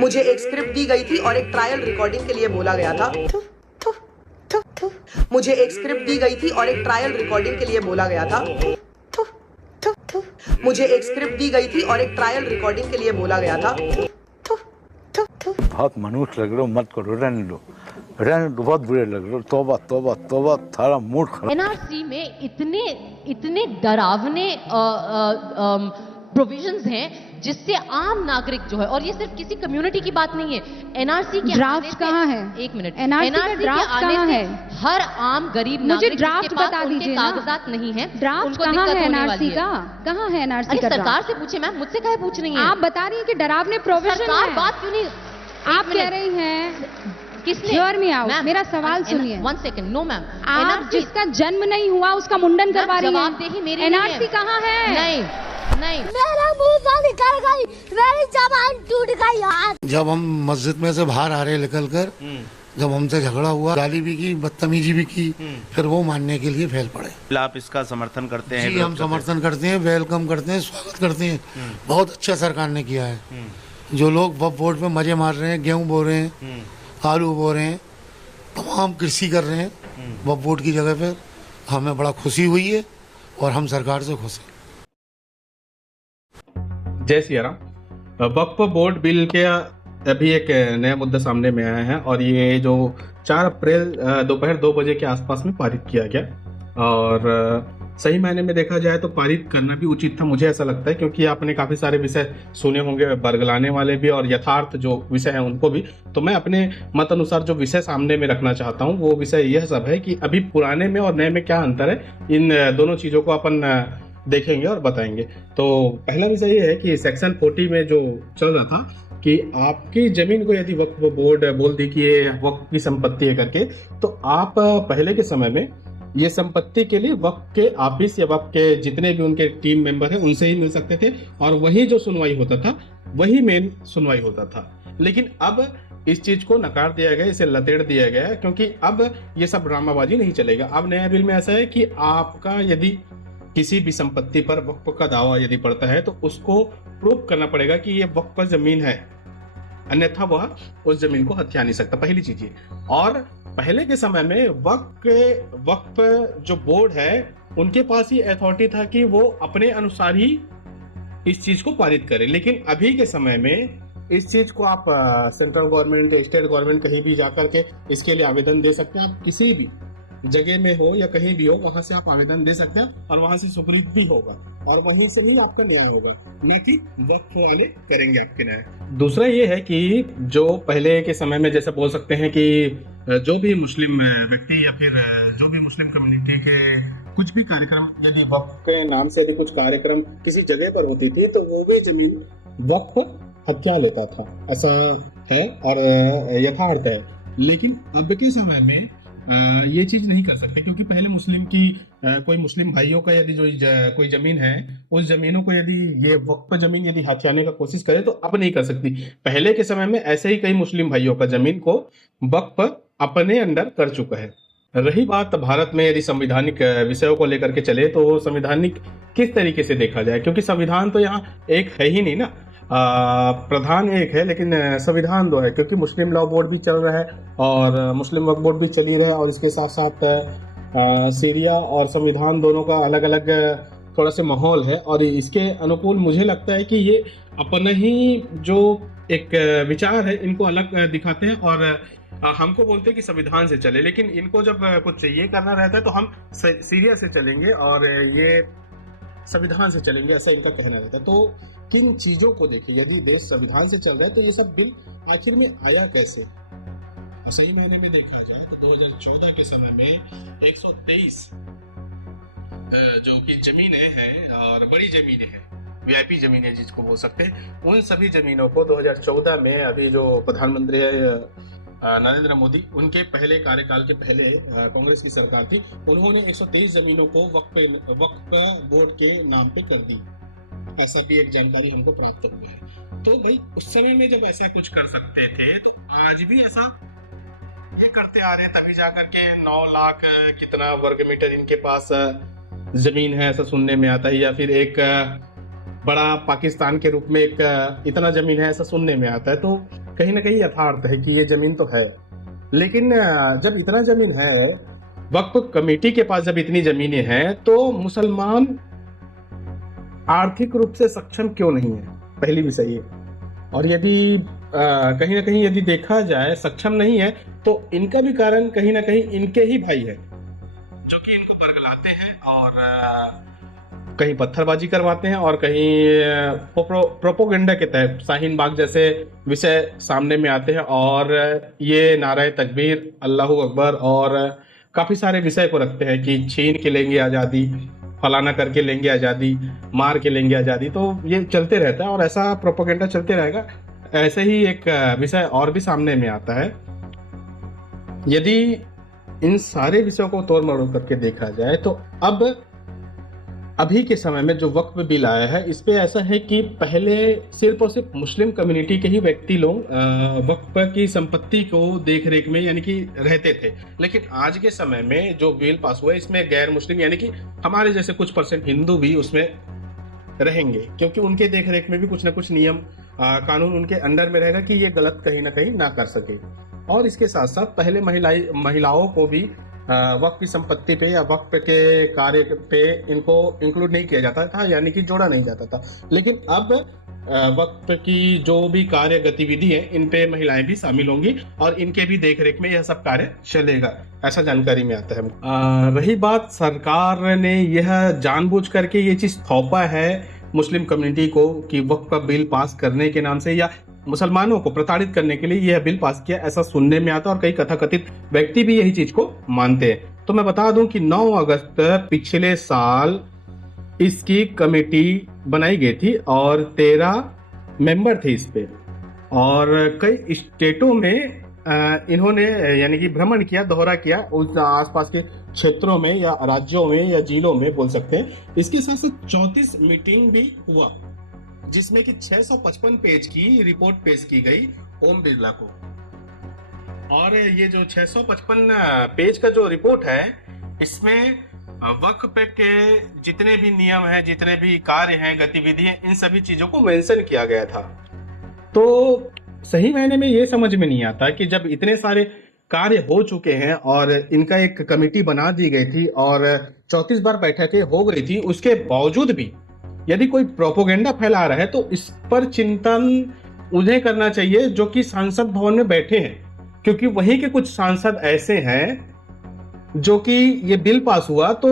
मुझे एक स्क्रिप्ट दी गई थी और एक ट्रायल रिकॉर्डिंग के लिए बोला गया था। मुझे एक स्क्रिप्ट दी गई थी और एक ट्रायल रिकॉर्डिंग के लिए बोला गया था। मुझे एक स्क्रिप्ट दी गई थी और एक ट्रायल रिकॉर्डिंग के लिए बोला गया था। बहुत मनुष्य लग रहे हो, मत करो, रहने दो, बहुत बुरे लग रहे हो। तौबा तौबा तौबा, थारा मूड खराब। एनआरसी में इतने डरावने प्रोविजंस हैं जिससे आम नागरिक जो है, और ये सिर्फ किसी कम्युनिटी की बात नहीं है, एनआरसी के ड्राफ्ट कहाँ है? एक मिनट, एनआरसी का ड्राफ्ट कहाँ है? हर आम गरीब मुझे नागरिक ड्राफ्ट जिसके पास बता उनके दीजिए ना। कागजात नहीं है, ड्राफ्ट उनको कहाँ दिक्कत है होने एनआरसी वाली है। का? कहाँ है एनआरसी अरे का सरकार ड्राफ्ट? से पूछे मैम, मुझसे काहे पूछ रही हैं? आप बता रही हैं कि डरावने प्रोविजन सरकार है। बात क्यों नहीं? आप कह रही हैं, किसने? Hear me out, मैम, मेरा सवाल सुनिए। 1 सेकंड, नो मैम, आप जिसका जन्म नहीं हुआ उसका मुंडन करवा रही जवाबदेही मेरी हैं। नहीं है। एनआरसी कहाँ है? नहीं, मेरा मुंह से निकल गई, मेरी जबान टूट गई यार। जब हम मस्जिद में से बाहर आ रहे निकल कर, जब हमसे झगड़ा हुआ, गाली भी की, बदतमीजी भी की, फिर वो मानने के लिए फैल पड़े। आप इसका समर्थन करते हैं? जी, हम समर्थन करते हैं, वेलकम करते हैं, स्वागत करते हैं। बहुत अच्छा सरकार ने किया है। जो लोग वक्फ बोर्ड में मजे मार रहे हैं, गेहूं बो रहे हैं, आलू बो रहे हैं, तमाम कृषि कर रहे हैं वक्फ बोर्ड की जगह पर, हमें बड़ा खुशी हुई है और हम सरकार से खुश हैं। जय सिया राम। वक्फ बोर्ड बिल के अभी एक नया मुद्दा सामने में आया है और ये जो 4 अप्रैल दोपहर 2 बजे के आसपास में पारित किया गया, और सही मायने में देखा जाए तो पारित करना भी उचित था, मुझे ऐसा लगता है, क्योंकि आपने काफ़ी सारे विषय सुने होंगे, बरगलाने वाले भी और यथार्थ जो विषय हैं उनको भी। तो मैं अपने मत अनुसार जो विषय सामने में रखना चाहता हूँ वो विषय यह सब है कि अभी पुराने में और नए में क्या अंतर है, इन दोनों चीज़ों को अपन देखेंगे और बताएंगे। तो पहला विषय ये है कि सेक्शन 40 में जो चल रहा था कि आपकी जमीन को यदि वक्फ बोर्ड बोल दी कि ये वक्फ की संपत्ति है करके, तो आप पहले के समय में ये संपत्ति के लिए वक्फ के ऑफिस या वक्फ के जितने भी उनके टीम मेंबर हैं उनसे ही मिल सकते थे, और वही जो सुनवाई होता था वही मेन सुनवाई होता था। लेकिन अब इस चीज को नकार दिया गया, इसे लतेड़ दिया गया, क्योंकि अब ये सब ड्रामाबाजी नहीं चलेगा। अब नया बिल में ऐसा है कि आपका यदि किसी भी संपत्ति पर वक्फ का दावा यदि पड़ता है तो उसको प्रूव करना पड़ेगा कि ये वक्फ पर जमीन है, अन्यथा वह उस जमीन को हथिया नहीं सकता, पहली चीज ये। और पहले के समय में वक्फ जो बोर्ड है उनके पास ही अथॉरिटी था कि वो अपने अनुसार ही इस चीज को पारित करे। लेकिन अभी के समय में इस चीज को आप सेंट्रल गवर्नमेंट, स्टेट गवर्नमेंट कहीं भी जाकर के इसके लिए आवेदन दे सकते हैं। आप किसी भी जगह में हो या कहीं भी हो, वहां से आप आवेदन दे सकते हैं और वहां से सुप्रीत भी होगा और वहीं से ही आपका न्याय होगा, न कि वक्फ वाले करेंगे आपके न्याय। दूसरा ये है कि जो पहले के समय में जैसे बोल सकते हैं कि जो भी मुस्लिम व्यक्ति या फिर जो भी मुस्लिम कम्युनिटी के कुछ भी कार्यक्रम यदि वक्फ के नाम से यदि कुछ कार्यक्रम किसी जगह पर होती थी तो वो भी जमीन वक्फ हत्या लेता था, ऐसा है और यथार्थ है। लेकिन अब के समय में ये चीज नहीं कर सकते, क्योंकि पहले मुस्लिम की कोई मुस्लिम भाइयों का यदि कोई जमीन है, उस जमीनों को यदि ये वक्फ जमीन यदि हथियाने का कोशिश करे तो अब नहीं कर सकती। पहले के समय में ऐसे ही कई मुस्लिम भाइयों का जमीन को वक्फ अपने अंडर कर चुका है। रही बात भारत में यदि संवैधानिक विषयों को लेकर के चले तो संवैधानिक किस तरीके से देखा जाए, क्योंकि संविधान तो यहाँ एक है ही नहीं ना, प्रधान एक है लेकिन संविधान 2 है, क्योंकि मुस्लिम लॉ बोर्ड भी चल रहा है और मुस्लिम वक्फ बोर्ड भी चल ही रहा है, और इसके साथ साथ सीरिया और संविधान दोनों का अलग अलग थोड़ा सा माहौल है, और इसके अनुकूल मुझे लगता है कि ये अपना ही जो एक विचार है इनको अलग दिखाते हैं और हमको बोलते हैं कि संविधान से चले, लेकिन इनको जब कुछ ये करना रहता है तो हम सीरिया से चलेंगे और ये संविधान से चलेंगे, ऐसा इनका कहना रहता है। तो किन चीजों को देखिए, यदि देश संविधान से चल रहा है तो ये सब बिल आखिर में आया कैसे? सही महीने में देखा जाए तो 2014 के समय में 123 जो कि जमीनें हैं और बड़ी जमीनें हैं, वीआईपी जमीनें जिसको बोल सकते हैं, उन सभी जमीनों को 2014 में अभी जो प्रधानमंत्री नरेंद्र मोदी, उनके पहले कार्यकाल के पहले कांग्रेस की सरकार थी, उन्होंने 123 जमीनों को वक्फ बोर्ड के नाम पे कर दी, ऐसा भी एक जानकारी हमको प्राप्त हुई है। तो भाई उस समय में जब ऐसा कुछ कर सकते थे तो आज भी ऐसा ये करते आ रहे हैं, तभी जाकर के 9 लाख कितना वर्ग मीटर इनके पास जमीन है ऐसा सुनने में आता है, या फिर एक बड़ा पाकिस्तान के रूप में एक इतना जमीन है ऐसा सुनने में आता है। तो कहीं ना कहीं यथार्थ है कि ये जमीन तो है, लेकिन जब इतना जमीन है, वक्फ कमेटी के पास जब इतनी जमीनें हैं, तो मुसलमान आर्थिक रूप से सक्षम क्यों नहीं है, पहली विषय ये। और यदि कहीं ना कहीं यदि देखा जाए सक्षम नहीं है, तो इनका भी कारण कहीं ना कहीं इनके ही भाई है, जो कि इनको बरगलाते हैं और कहीं पत्थरबाजी करवाते हैं और कहीं प्रोपोगेंडा के तहत शाहीन बाग जैसे विषय सामने में आते हैं और ये नारे तकबीर, अल्लाहू अकबर और काफी सारे विषय को रखते हैं कि छीन के लेंगे आज़ादी, फलाना करके लेंगे आज़ादी, मार के लेंगे आज़ादी। तो ये चलते रहता है और ऐसा प्रोपोगेंडा चलते रहेगा। ऐसे ही एक विषय और भी सामने में आता है। यदि इन सारे विषयों को तोड़ मरोड़ करके देखा जाए तो अभी के समय में जो वक्फ बिल आया है, इस पे ऐसा है कि पहले सिर्फ और सिर्फ मुस्लिम कम्युनिटी के ही व्यक्ति लोग वक्फ की संपत्ति को देख रेख में यानी कि रहते थे, लेकिन आज के समय में जो बिल पास हुआ है इसमें गैर मुस्लिम यानी कि हमारे जैसे कुछ परसेंट हिंदू भी उसमें रहेंगे, क्योंकि उनके देख रेख में भी कुछ ना कुछ नियम कानून उनके अंडर में रहेगा कि ये गलत कहीं ना कहीं ना कर सके। और इसके साथ साथ पहले महिलाओं को भी वक्फ की संपत्ति पे या वक्फ के कार्य पे इनको इंक्लूड नहीं किया जाता था, यानी कि जोड़ा नहीं जाता था, लेकिन अब वक्फ की जो भी कार्य गतिविधि है इन पे महिलाएं भी शामिल होंगी और इनके भी देखरेख में यह सब कार्य चलेगा, ऐसा जानकारी में आता है। रही बात सरकार ने यह जानबूझ करके ये चीज थोपा है मुस्लिम कम्युनिटी को कि वक्फ का बिल पास करने के नाम से या मुसलमानों को प्रताड़ित करने के लिए यह बिल पास किया, ऐसा सुनने में आता है और कई कथाकथित व्यक्ति भी यही चीज को मानते हैं। तो मैं बता दूं कि 9 अगस्त पिछले साल इसकी कमेटी बनाई गई थी और 13 मेंबर थे इस पे, और कई स्टेटों में इन्होंने यानी कि भ्रमण किया, दौरा किया उस आसपास के क्षेत्रों में या राज्यों में या जिलों में बोल सकते हैं। इसके साथ साथ 34 मीटिंग भी हुआ, जिसमें कि 655 पेज की रिपोर्ट पेश की गई ओम बिरला को। और ये जो 655 पेज का जो रिपोर्ट है, इसमें वक्फ के जितने भी नियम हैं, जितने भी कार्य हैं, गतिविधि हैं, इन सभी चीजों को मेंशन किया गया था। तो सही मायने में ये समझ में नहीं आता कि जब इतने सारे कार्य हो चुके हैं और इनका एक कमेटी बना दी गई थी और 34 बार बैठकें हो गई थी, उसके बावजूद भी यदि कोई प्रोपोगेंडा फैला रहा है तो इस पर चिंतन उन्हें करना चाहिए जो कि सांसद भवन में बैठे हैं, क्योंकि वहीं के कुछ सांसद ऐसे हैं जो कि ये बिल पास हुआ तो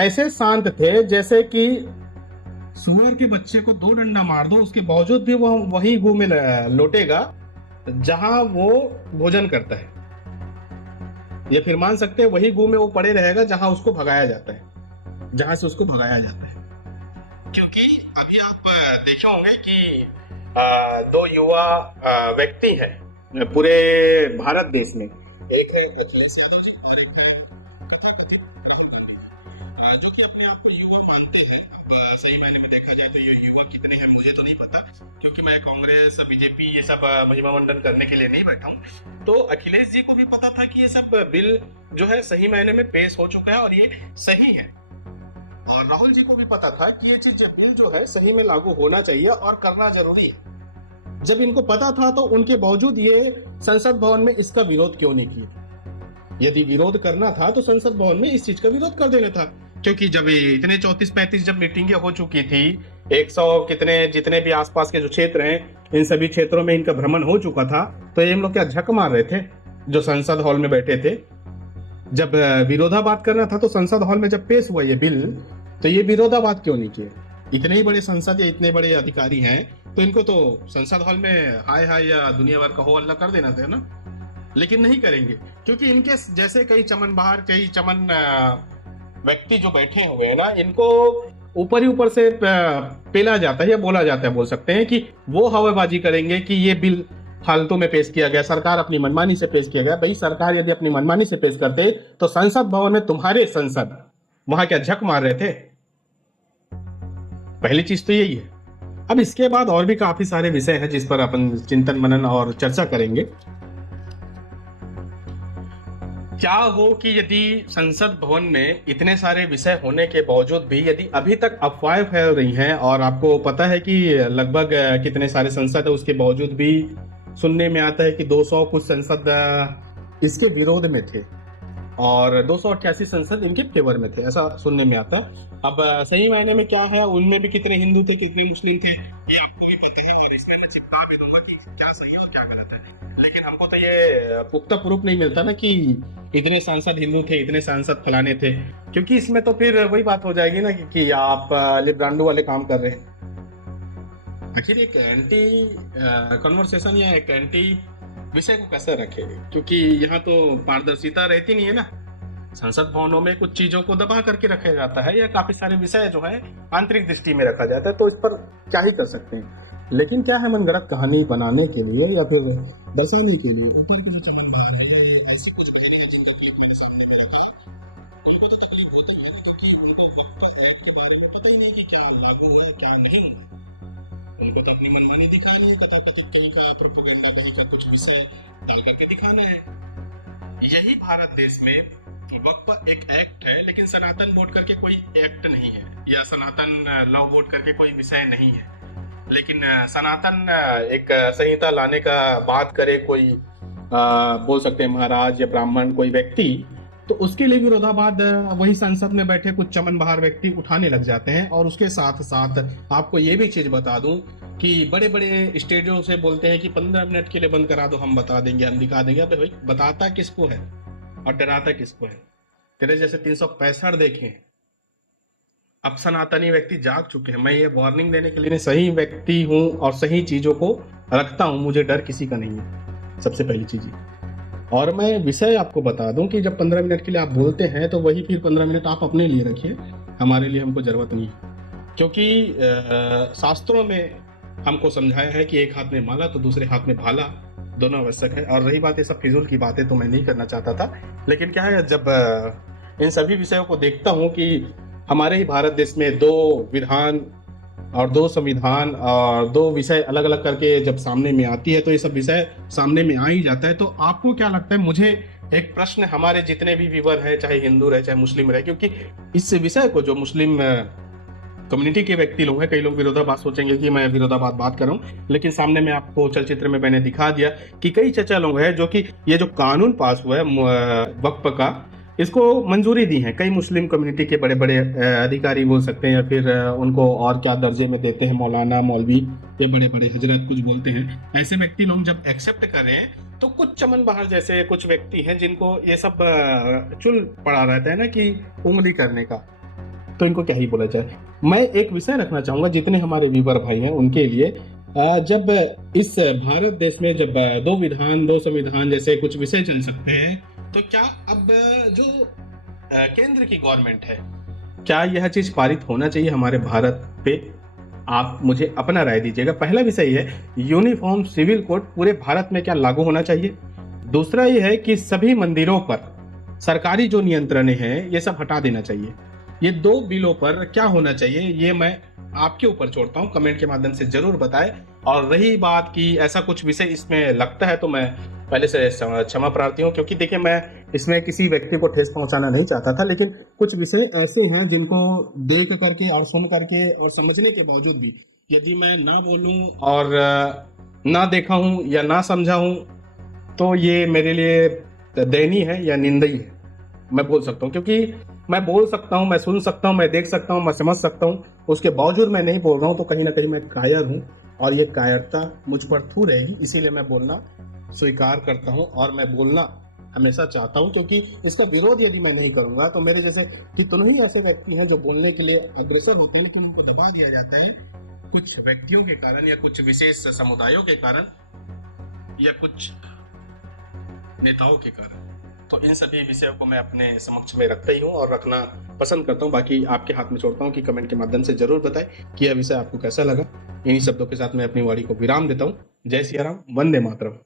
ऐसे शांत थे जैसे कि सुअर के बच्चे को 2 डंडा मार दो, उसके बावजूद भी वह वही गू में लौटेगा जहां वो भोजन करता है, या फिर मान सकते हैं वही गू में वो पड़े रहेगा जहां उसको भगाया जाता है, जहां से उसको भगाया जाता है। क्योंकि अभी आप देखे होंगे कि 2 युवा व्यक्ति हैं पूरे भारत देश में, एक है अखिलेश यादव जी और एक है कथाकथित राहुल गांधी, जो कि अपने आप को युवा मानते हैं। अब सही मायने में देखा जाए तो ये युवा कितने हैं मुझे तो नहीं पता, क्योंकि मैं कांग्रेस बीजेपी ये सब महिमा मंडन करने के लिए नहीं बैठा हूँ। तो अखिलेश जी को भी पता था कि ये सब बिल जो है सही मायने में पेश हो चुका है और ये सही है, और राहुल जी को भी पता था कि ये चीज बिल जो है सही में लागू होना चाहिए और करना जरूरी है। जब इनको पता था तो उनके बावजूद ये संसद भवन में इसका विरोध क्यों नहीं किया? यदि विरोध करना था तो संसद भवन में इस चीज का विरोध कर देना था, क्योंकि जब इतने 34-35 जब मीटिंगें हो चुकी थी, 100 कितने जितने भी आसपास के जो क्षेत्र हैं इन सभी क्षेत्रों में इनका भ्रमण हो चुका था, तो ये लोग क्या झक मार रहे थे जो संसद हॉल में बैठे थे? जब विरोधाभास करना था तो संसद हॉल में जब पेश हुआ ये बिल, तो ये विरोधाभास क्यों नहीं किए? इतने ही बड़े संसद या इतने बड़े अधिकारी हैं तो इनको तो संसद हॉल में हाय हाय या दुनिया भर का हो अल्लाह कर देना था ना, लेकिन नहीं करेंगे, क्योंकि इनके जैसे कई चमन बाहर कई चमन व्यक्ति जो बैठे हुए हैं ना, इनको ऊपर ही ऊपर से पेला जाता है या बोला जाता है, बोल सकते हैं कि वो हवाबाजी करेंगे कि ये बिल फालतू में पेश किया गया, सरकार अपनी मनमानी से पेश किया गया। भाई सरकार यदि अपनी मनमानी से पेश करते तो संसद भवन में तुम्हारे संसद वहां क्या झक मार रहे थे? पहली चीज तो यही है। अब इसके बाद और भी काफी सारे विषय हैं जिस पर अपन चिंतन मनन और चर्चा करेंगे। क्या हो कि यदि संसद भवन में इतने सारे विषय होने के बावजूद भी यदि अभी तक अफवाहें फैल रही हैं, और आपको पता है कि लगभग कितने सारे संसद है उसके बावजूद भी सुनने में आता है कि 200 कुछ सांसद इसके विरोध में थे और 288 सांसद इनके फेवर में थे, ऐसा सुनने में आता। अब सही मायने में क्या है, उनमें भी कितने हिंदू थे कितने मुस्लिम थे ये आपको भी पता है, और इसमें मैं चिपका भी दूंगा कि क्या सही है और क्या गलत है। लेकिन हमको तो ये पुख्ता प्रूफ नहीं मिलता ना कि इतने सांसद हिंदू थे इतने सांसद फलाने थे, क्योंकि इसमें तो फिर वही बात हो जाएगी ना कि आप लिब्रांडो वाले काम कर रहे हैं। आखिर एक एंटी कन्वर्सेशन या एक एंटी विषय को कैसे रखे, क्योंकि यहाँ तो पारदर्शिता रहती नहीं है ना। संसद भवनों में कुछ चीजों को दबा करके रखा जाता है या काफी सारे विषय जो है आंतरिक दृष्टि में रखा जाता है, तो इस पर क्या ही कर सकते हैं। लेकिन क्या है, मनगढ़ंत कहानी बनाने के लिए या फिर दर्शाने के लिए ऊपर के जो चमन बहार है या ये ऐसी कुछ बहनें जिनका क्लिप हमारे सामने में रखा, उनको तो तकलीफ होती है क्योंकि उनको वक्फ एक्ट के बारे में पता ही नहीं कि क्या लागू है क्या नहीं है। उनको तो अपनी मनमानी दिखानी है, कथाकथित कहीं का प्रोपेगेंडा कहीं का कुछ विषय डाल करके दिखाना है। यही भारत देश में वक्फ एक एक्ट है, लेकिन सनातन वोट करके कोई एक्ट नहीं है या सनातन लॉ वोट करके कोई विषय नहीं है। लेकिन सनातन एक संहिता लाने का बात करे कोई बोल सकते हैं महाराज या ब्राह्मण कोई व्यक्ति, तो उसके लिए विरोधाभास वही संसद में बैठे कुछ चमन बहार व्यक्ति उठाने लग जाते हैं। और उसके साथ साथ आपको ये भी चीज बता दूं कि बड़े बड़े स्टेडियो से बोलते हैं कि 15 मिनट के लिए बंद करा दो, हम बता देंगे हम दिखा देंगे। अबे भाई बताता किसको है और डराता किसको है? तेरे जैसे 365 देखे अब सनातनी व्यक्ति जाग चुके हैं। मैं ये वार्निंग देने के लिए सही व्यक्ति हूँ और सही चीजों को रखता हूँ, मुझे डर किसी का नहीं है, सबसे पहली चीज। और मैं विषय आपको बता दूं कि जब 15 मिनट के लिए आप बोलते हैं तो वही फिर 15 मिनट आप अपने लिए रखिए, हमारे लिए हमको जरूरत नहीं है। क्योंकि शास्त्रों में हमको समझाया है कि एक हाथ में माला तो दूसरे हाथ में भाला, दोनों आवश्यक है। और रही बात ये सब फिजूल की बातें तो मैं नहीं करना चाहता था, लेकिन क्या है, जब इन सभी विषयों को देखता हूँ कि हमारे ही भारत देश में 2 विधान और 2 संविधान और 2 विषय अलग अलग करके जब सामने में आती है तो ये सब विषय सामने में आ ही जाता है। तो आपको क्या लगता है? मुझे एक प्रश्न, हमारे जितने भी व्यूअर है, चाहे हिंदू रहे चाहे मुस्लिम रहे, क्योंकि इस विषय को जो मुस्लिम कम्युनिटी के व्यक्ति लोग हैं, कई लोग विरोधाभास सोचेंगे कि मैं विरोधाभास बात कर रहा हूँ, लेकिन सामने में आपको चलचित्र में मैंने दिखा दिया कि कई चचा लोग हैं जो कि ये जो कानून पास हुआ है वक्फ का, इसको मंजूरी दी है। कई मुस्लिम कम्युनिटी के बड़े बड़े अधिकारी बोल सकते हैं या फिर उनको और क्या दर्जे में देते हैं, मौलाना मौलवी ये बड़े बड़े हजरत कुछ बोलते हैं। ऐसे व्यक्ति लोग जब एक्सेप्ट करें तो कुछ चमन बहार जैसे कुछ व्यक्ति हैं जिनको ये सब चुल पड़ा रहता है ना कि उंगली करने का, तो इनको क्या ही बोला जाए। मैं एक विषय रखना चाहूंगा जितने हमारे व्यूअर भाई हैं उनके लिए, जब इस भारत देश में जब 2 विधान 2 संविधान जैसे कुछ विषय चल सकते हैं, तो क्या अब जो केंद्र की गवर्नमेंट है, क्या यह चीज पारित होना चाहिए हमारे भारत पे? आप मुझे अपना राय दीजिएगा। पहला विषय है यूनिफॉर्म सिविल कोड पूरे भारत में क्या लागू होना चाहिए। दूसरा ये है कि सभी मंदिरों पर सरकारी जो नियंत्रण है ये सब हटा देना चाहिए। ये 2 बिलों पर क्या होना चाहिए ये मैं आपके ऊपर छोड़ता हूँ, कमेंट के माध्यम से जरूर बताएं। और रही बात कि ऐसा कुछ विषय इसमें लगता है तो मैं पहले से क्षमा प्रार्थी हूँ, क्योंकि देखिए मैं इसमें किसी व्यक्ति को ठेस पहुंचाना नहीं चाहता था, लेकिन कुछ विषय ऐसे हैं जिनको देख करके और सुन करके और समझने के बावजूद भी यदि मैं ना बोलूं और ना देखा हूं या ना समझा हूं तो ये मेरे लिए दयनीय है या निंदनीय है, मैं बोल सकता हूँ। क्योंकि मैं बोल सकता हूँ, मैं सुन सकता हूँ, मैं देख सकता हूँ, मैं समझ सकता हूँ, उसके बावजूद मैं नहीं बोल रहा हूँ तो कहीं ना कहीं मैं कायर हूँ और ये कायरता मुझ पर थू रहेगी। इसीलिए मैं बोलना स्वीकार करता हूँ और मैं बोलना हमेशा चाहता हूँ, क्योंकि इसका विरोध यदि मैं नहीं करूंगा तो मेरे जैसे कितने ही ऐसे व्यक्ति हैं जो बोलने के लिए अग्रसर होते हैं, लेकिन उनको दबा दिया जाता है कुछ व्यक्तियों के कारण या कुछ विशेष समुदायों के कारण या कुछ नेताओं के कारण। तो इन सभी विषयों को मैं अपने समक्ष में रखता ही हूँ और रखना पसंद करता हूँ। बाकी आपके हाथ में छोड़ता हूँ कि कमेंट के माध्यम से जरूर बताएं कि यह विषय आपको कैसा लगा। इन्हीं शब्दों के साथ मैं अपनी वाणी को विराम देता हूँ। जय सिया राम, वंदे मातरम।